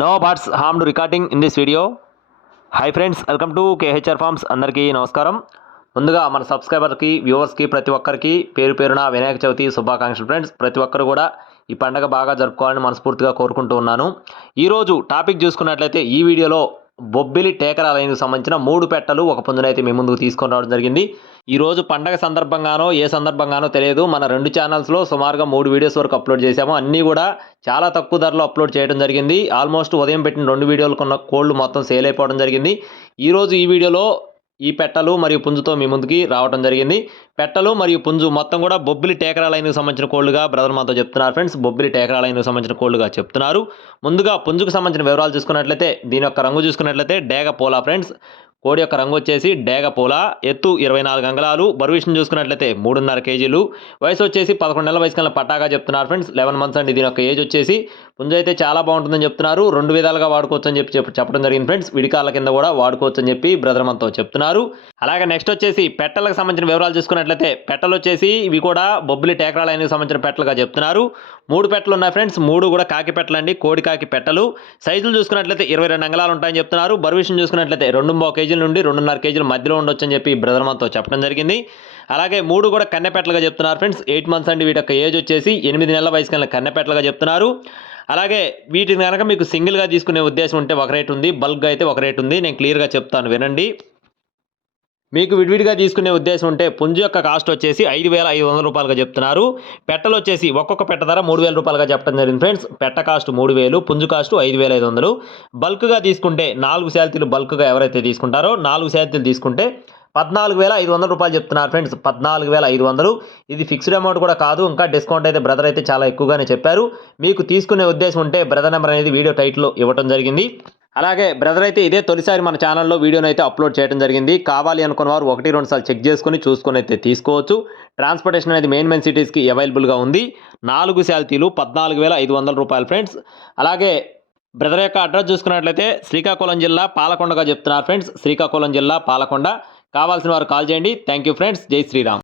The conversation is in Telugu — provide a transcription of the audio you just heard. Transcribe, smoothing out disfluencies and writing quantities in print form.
No birds harmed recording in this video. Hi friends, welcome to KHR forms. అందరికీ నమస్కారం. ముందుగా మన సబ్స్క్రైబర్కి, వ్యూవర్స్కి ప్రతి ఒక్కరికి పేరు పేరున వినాయక చవితి శుభాకాంక్షలు ఫ్రెండ్స్. ప్రతి ఒక్కరు కూడా ఈ పండగ బాగా జరుపుకోవాలని మనస్ఫూర్తిగా కోరుకుంటూ ఉన్నాను. ఈరోజు టాపిక్ చూసుకున్నట్లయితే ఈ వీడియోలో బొబ్బిలి టేకరా లైన్కి సంబంధించిన 3 పెట్టలు ఒక పుంజునైతే మీ ముందుకు తీసుకొని రావడం జరిగింది. ఈరోజు పండగ సందర్భంగానో ఏ సందర్భంగానో తెలియదు, మన 2 ఛానల్స్లో సుమారుగా 3 వీడియోస్ వరకు అప్లోడ్ చేశాము. అన్నీ కూడా చాలా తక్కువ ధరలో అప్లోడ్ చేయడం జరిగింది. ఆల్మోస్ట్ ఉదయం పెట్టిన 2 వీడియోలకు ఉన్న కోళ్ళు మొత్తం సేల్ అయిపోవడం జరిగింది. ఈరోజు ఈ వీడియోలో ఈ పెట్టలు మరియు పుంజుతో మీ ముందుకి రావడం జరిగింది. పెట్టలు మరియు పుంజు మొత్తం కూడా బొబ్బిలి టేకరా లైన్కి సంబంధించిన కోళ్ళుగా బ్రదర్ మాతో చెప్తున్నారు ఫ్రెండ్స్. బొబ్బిలి టేకరా లైన్కి సంబంధించిన కోళ్ళుగా చెప్తున్నారు. ముందుగా పుంజుకు సంబంధించిన వివరాలు చూసుకున్నట్లయితే దీని యొక్క రంగు చూసుకున్నట్లయితే డేగ పోలా ఫ్రెండ్స్. కోడి యొక్క రంగు వచ్చేసి డేగ పోలా, ఎత్తు 24 అంగుళాలు, బరువు విషయం చూసుకున్నట్లయితే 3.5 కేజీలు, వయసు వచ్చేసి 11 నెలల వయసు కన్నా పట్టాగా చెప్తున్నారు ఫ్రెండ్స్. 11 మంత్స్ అండి దీని యొక్క ఏజ్ వచ్చేసి. పుంజు అయితే చాలా బాగుంటుందని చెప్తున్నారు. 2 విధాలుగా వాడుకోవచ్చు అని చెప్పడం జరిగింది ఫ్రెండ్స్. విడికాల కింద కూడా వాడుకోవచ్చు అని చెప్పి బ్రదర్ మనతో చెప్తున్నారు. అలాగే నెక్స్ట్ వచ్చేసి పెట్టలకు సంబంధించిన వివరాలు చూసుకున్నట్లయితే పెట్టలు వచ్చేసి ఇవి కూడా బొబ్బిలి టేకరా లైన్కి సంబంధించిన పెట్టలుగా చెప్తున్నారు. 3 పెట్టలు ఉన్నాయి ఫ్రెండ్స్. 3 కూడా కాకి పెట్టలండి, కోడి కాకి పెట్టలు. సైజులు చూసుకున్నట్లయితే 22 అంగుళాలు ఉంటాయని చెప్తున్నారు. బరువు విషయం చూసుకున్నట్లయితే 2.5 కేజీల నుండి 2.5 కేజీల మధ్యలో ఉండొచ్చు అని చెప్పి బ్రదర్ మనతో చెప్పడం జరిగింది. అలాగే 3 కూడా కన్నెపెట్టలుగా చెప్తున్నారు ఫ్రెండ్స్. 8 మంత్స్ అండి వీటి యొక్క ఏజ్ వచ్చేసి. 8 నెలల వయసు కన్నా కన్నెపెట్టలుగా చెప్తున్నారు. అలాగే వీటిని కనుక మీకు సింగిల్గా తీసుకునే ఉద్దేశం ఉంటే ఒక రేట్ ఉంది, బల్క్గా అయితే ఒక రేట్ ఉంది. నేను క్లియర్గా చెప్తాను వినండి. మీకు విడివిడిగా తీసుకునే ఉద్దేశం ఉంటే పుంజు యొక్క కాస్ట్ వచ్చేసి 5,500 రూపాయలుగా చెప్తున్నారు. పెట్టలు వచ్చేసి ఒక్కొక్క పెట్ట ధర 3,000 రూపాయలుగా చెప్పడం జరిగింది ఫ్రెండ్స్. పెట్ట కాస్ట్ 3,000, పుంజు కాస్ట్ 5,500. బల్క్గా తీసుకుంటే 4 శాతీలు బల్క్గా ఎవరైతే తీసుకుంటారో 4 శాతీలు తీసుకుంటే 14,500 రూపాయలు చెప్తున్నారు ఫ్రెండ్స్. 14,500. ఇది ఫిక్స్డ్ అమౌంట్ కూడా కాదు, ఇంకా డిస్కౌంట్ అయితే బ్రదర్ అయితే చాలా ఎక్కువగానే చెప్పారు. మీకు తీసుకునే ఉద్దేశం ఉంటే బ్రదర్ నెంబర్ అనేది వీడియో టైటిల్లో ఇవ్వడం జరిగింది. అలాగే బ్రదర్ అయితే ఇదే తొలిసారి మన ఛానల్లో వీడియోని అయితే అప్లోడ్ చేయడం జరిగింది. కావాలి అనుకున్న వారు 1-2 సార్లు చెక్ చేసుకుని చూసుకొని అయితే తీసుకోవచ్చు. ట్రాన్స్పోర్టేషన్ అనేది మెయిన్ సిటీస్కి అవైలబుల్గా ఉంది. 4 శాతీలు 14,500 రూపాయలు ఫ్రెండ్స్. అలాగే బ్రదర్ యొక్క అడ్రస్ చూసుకున్నట్లయితే శ్రీకాకుళం జిల్లా పాలకొండగా చెప్తున్నారు ఫ్రెండ్స్. శ్రీకాకుళం జిల్లా పాలకొండ. కావాల్సిన వారు కాల్ చేయండి. Thank you friends. జై శ్రీరామ్.